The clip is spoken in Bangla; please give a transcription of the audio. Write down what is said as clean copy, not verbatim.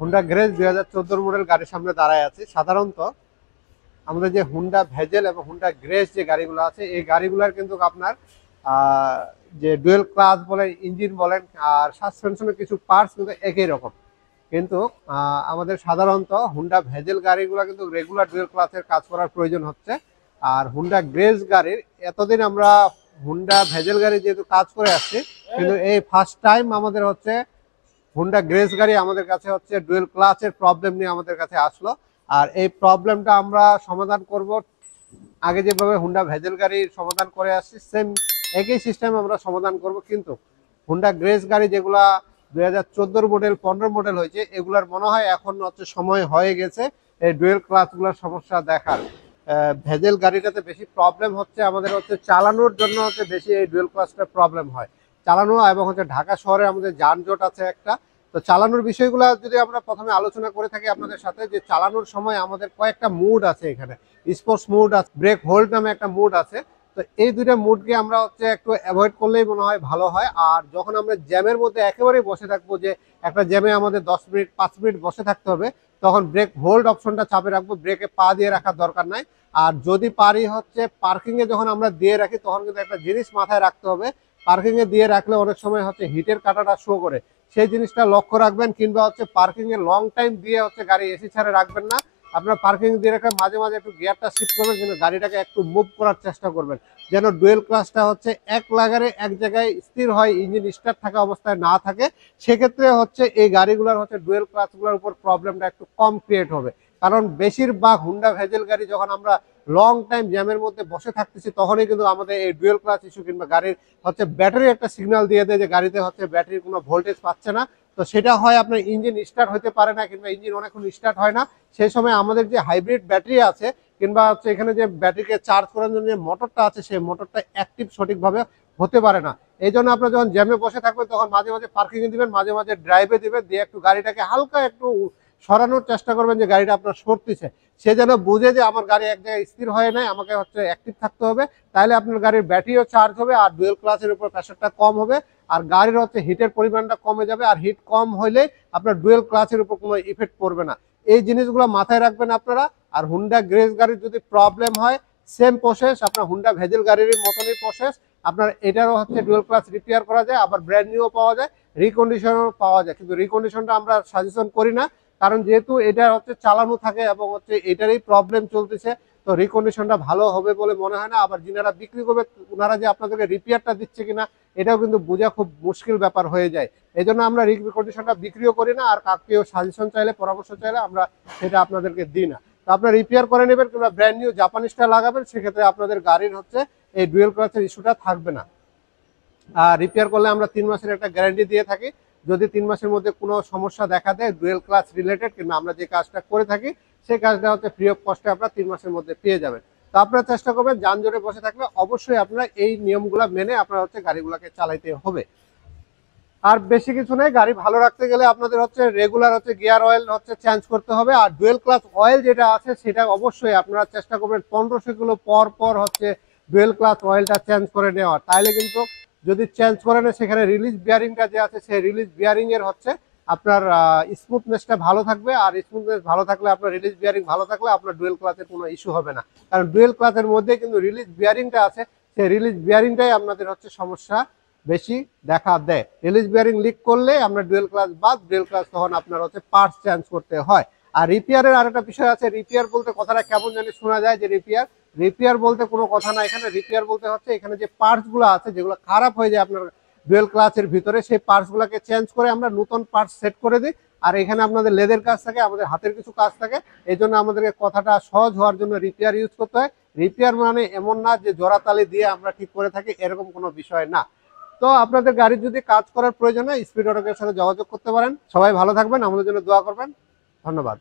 হুন্ডা গ্রেজ 2014 মডেল গাড়ির সামনে দাঁড়ায় আছে। সাধারণত আমাদের যে হুন্ডা ভেজেল এবং হুন্ডা গ্রেজ যে গাড়িগুলো আছে, এই গাড়িগুলোর কিন্তু আপনার যে ডুয়েল ক্লাচ বলেন, ইঞ্জিন বলেন, আর সাসপেনশনের কিছু পার্টস কিন্তু একই রকম। কিন্তু আমাদের সাধারণত হুন্ডা ভেজেল গাড়িগুলো কিন্তু রেগুলার ডুয়েল ক্লাচের কাজ করার প্রয়োজন হচ্ছে। আর হুন্ডা গ্রেজ গাড়ির এতদিন আমরা হুন্ডা ভেজেল গাড়ি যেহেতু কাজ করে আসছি, কিন্তু এই ফার্স্ট টাইম আমাদের হচ্ছে হুন্ডা গ্রেস গাড়ি আমাদের কাছে হচ্ছে ডুয়েল ক্লাচের প্রবলেম নিয়ে আমাদের কাছে আসলো। আর এই প্রবলেমটা আমরা সমাধান করব আগে যেভাবে হুন্ডা ভেজেল গাড়ির সমাধান করে আসছি, সেম একই সিস্টেম আমরা সমাধান করব। কিন্তু হুন্ডা গ্রেস গাড়ি যেগুলা 2014 মডেল 15 মডেল হয়েছে, এগুলার মনে হয় এখন হচ্ছে সময় হয়ে গেছে এই ডুয়েল ক্লাচগুলোর সমস্যা দেখার। ভেজেল গাড়িটাতে বেশি প্রবলেম হচ্ছে আমাদের হচ্ছে চালানোর জন্য হচ্ছে বেশি এই ডুয়েল ক্লাচটার প্রবলেম হয় চালানো, এবং হচ্ছে ঢাকা শহরে আমাদের যানজট আছে একটা। তো চালানোর বিষয়গুলো যদি আমরা প্রথমে আলোচনা করে থাকি আপনাদের সাথে, যে চালানোর সময় আমাদের কয়েকটা মুড আছে এখানে। স্পোর্টস মুড আছে, ব্রেক হোল্ড নামে একটা মুড আছে। তো এই দুইটা মুডকে আমরা হচ্ছে একটু অ্যাভয়েড করলেই মনে হয় ভালো হয়। আর যখন আমরা জ্যামের মধ্যে একেবারেই বসে থাকবো, যে একটা জ্যামে আমাদের 10 মিনিট 5 মিনিট বসে থাকতে হবে, তখন ব্রেক হোল্ড অপশনটা চাপে রাখবো, ব্রেকে পা দিয়ে রাখার দরকার নাই। আর যদি পারি হচ্ছে পার্কিং এ যখন আমরা দিয়ে রাখি, তখন কিন্তু একটা জিনিস মাথায় রাখতে হবে, পার্কিং এ দিয়ে রাখলে অনেক সময় হচ্ছে হিটের কাঁটাটা শো করে, সেই জিনিসটা লক্ষ্য রাখবেন। কিংবা হচ্ছে পার্কিং এ লং টাইম দিয়ে হচ্ছে গাড়ি এসি ছাড়ে রাখবেন না। আপনার পার্কিং দিয়ে রাখলে মাঝে মাঝে একটু গিয়ারটা শিফট করবেন, কিন্তু গাড়িটাকে একটু মুভ করার চেষ্টা করবেন, যেন ডুয়েল ক্লাচটা হচ্ছে এক লাগারে এক জায়গায় স্থির হয়, ইঞ্জিন স্টার্ট থাকা অবস্থায় না থাকে। সেক্ষেত্রে হচ্ছে এই গাড়িগুলোর হচ্ছে ডুয়েল ক্লাচগুলোর উপর প্রবলেমটা একটু কম ক্রিয়েট হবে। কারণ বেশিরভাগ হুন্ডা ভেজেল গাড়ি যখন আমরা লং টাইম জ্যামের মধ্যে বসে থাকতেছি, তখনই কিন্তু আমাদের এই ডুয়েল ক্লাচ ইস্যু, কিংবা গাড়ির হচ্ছে ব্যাটারি একটা সিগন্যাল দিয়ে দেয় যে গাড়িতে হচ্ছে ব্যাটারির কোনো ভোল্টেজ পাচ্ছে না। তো সেটা হয় আপনার ইঞ্জিন স্টার্ট হতে পারে না, কিংবা ইঞ্জিন অনেকক্ষণ স্টার্ট হয় না। সেই সময় আমাদের যে হাইব্রিড ব্যাটারি আছে, কিংবা হচ্ছে এখানে যে ব্যাটারিকে চার্জ করার জন্য যে মোটরটা আছে, সেই মোটরটা অ্যাক্টিভ সঠিকভাবে হতে পারে না। এই জন্য আপনার যখন জ্যামে বসে থাকবেন, তখন মাঝে মাঝে পার্কিং এ দিবেন, মাঝে মাঝে ড্রাইভে দিবেন, দিয়ে একটু গাড়িটাকে হালকা একটু সরানোর চেষ্টা করবেন, যে গাড়িটা আপনার সরতেছে। সে যেন বুঝে যে আমার গাড়ি এক জায়গায় স্থির হয় নাই, আমাকে হচ্ছে অ্যাক্টিভ থাকতে হবে। তাহলে আপনার গাড়ির ব্যাটারিও চার্জ হবে, আর ডুয়েল ক্লাচের উপর প্রেশারটা কম হবে, আর গাড়ির হচ্ছে হিটের পরিমাণটা কমে যাবে। আর হিট কম হইলে আপনার ডুয়েল ক্লাচের উপর কোনো ইফেক্ট পড়বে না। এই জিনিসগুলো মাথায় রাখবেন আপনারা। আর হুন্ডা গ্রেজ গাড়ির যদি প্রবলেম হয়, সেম প্রসেস আপনার হুন্ডা ভেজেল গাড়ির মতনই প্রসেস। আপনার এটারও হচ্ছে ডুয়েল ক্লাচ রিপেয়ার করা যায়, আবার ব্র্যান্ড নিউও পাওয়া যায়, রিকন্ডিশনও পাওয়া যায়। কিন্তু রিকন্ডিশনটা আমরা সাজেশন করি না, কারণ যেহেতু এটা হচ্ছে চালানো থাকে এবং হচ্ছে এটারই প্রবলেম চলতেছে, তো রিকন্ডিশনটা ভালো হবে বলে মনে হয় না। আবার যিনারা বিক্রি করবে, ওনারা যে আপনাদেরকে রিপেয়ারটা দিচ্ছে কিনা, এটাও কিন্তু বোঝা খুব মুশকিল ব্যাপার হয়ে যায়। এই জন্য আমরা রিকন্ডিশনটা বিক্রিও করি না, আর কাউকেও সাজেশন চাইলে, পরামর্শ চাইলে আমরা সেটা আপনাদেরকে দিই না। তো আপনারা রিপেয়ার করে নেবেন, কিংবা ব্র্যান্ড নিউ জাপানিজটা লাগাবেন, সেক্ষেত্রে আপনাদের গাড়ির হচ্ছে এই ডুয়েল ক্লাচের ইস্যুটা থাকবে না। আর রিপেয়ার করলে আমরা 3 মাসের একটা গ্যারান্টি দিয়ে থাকি। যদি 3 মাসের মধ্যে কোনো সমস্যা দেখা দেয় ডুয়েল ক্লাচ রিলেটেড, কিংবা আমরা যে কাজটা করে থাকি, সেই কাজটা হচ্ছে ফ্রি অফ কস্টে আপনারা 3 মাসের মধ্যে পেয়ে যাবেন। তো আপনারা চেষ্টা করবেন, যানজটে বসে থাকলে অবশ্যই আপনারা এই নিয়মগুলো মেনে আপনারা হচ্ছে গাড়িগুলোকে চালাইতে হবে। আর বেশি কিছু নেই, গাড়ি ভালো রাখতে গেলে আপনাদের হচ্ছে রেগুলার হচ্ছে গিয়ার অয়েল হচ্ছে চেঞ্জ করতে হবে। আর ডুয়েল ক্লাচ অয়েল যেটা আছে, সেটা অবশ্যই আপনারা চেষ্টা করবেন 1500 কিলো পর পর হচ্ছে ডুয়েল ক্লাচ অয়েলটা চেঞ্জ করে নেওয়ার। তাইলে কিন্তু যদি চেঞ্জ করে নেয়, সেখানে রিলিজ বিয়ারিংটা যে আছে, সেই রিলিজ বিয়ারিং এর হচ্ছে আপনার স্মুথনেসটা ভালো থাকবে। আর স্মুথনেস ভালো থাকলে, আপনার রিলিজ বিয়ারিং ভালো থাকলে আপনার ডুয়েল ক্লাচের কোনো ইস্যু হবে না। কারণ ডুয়েল ক্লাচের মধ্যে কিন্তু রিলিজ বিয়ারিংটা আছে, সেই রিলিজ বিয়ারিংটাই আপনাদের হচ্ছে সমস্যা বেশি দেখা দেয়। রিলিজ বিয়ারিং লিক করলে আমরা ডুয়েল ক্লাচ বাদ, ডুয়েল ক্লাচ তখন আপনার হচ্ছে পার্টস চেঞ্জ করতে হয়। আর রিপেয়ারের আরেকটা বিষয় আছে, রিপেয়ার বলতে কথাটা কেমন জানি শোনা যায়, যে রিপেয়ার রিপেয়ার বলতে কোনো কথা না এখানে। রিপেয়ার বলতে হচ্ছে এখানে যে পার্টস গুলো আছে, যেগুলো খারাপ হয়ে যায় আপনার ডুয়েল ক্লাচের ভিতরে, সেই পার্টস গুলোকে চেঞ্জ করে আমরা নতুন পার্টস সেট করে দিই। আর এখানে আপনাদের লেদের কাজ থাকে, আমাদের হাতের কিছু কাজ থাকে। এই জন্য আমাদেরকে কথাটা সহজ হওয়ার জন্য রিপেয়ার ইউজ করতে হয়। রিপেয়ার মানে এমন না যে জোড়াতালি দিয়ে আমরা ঠিক করে থাকি, এরকম কোনো বিষয় না। তো আপনাদের গাড়ির যদি কাজ করার প্রয়োজন হয়, স্পিড অটোকের সাথে যোগাযোগ করতে পারেন। সবাই ভালো থাকবেন, আমাদের জন্য দোয়া করবেন। ধন্যবাদ।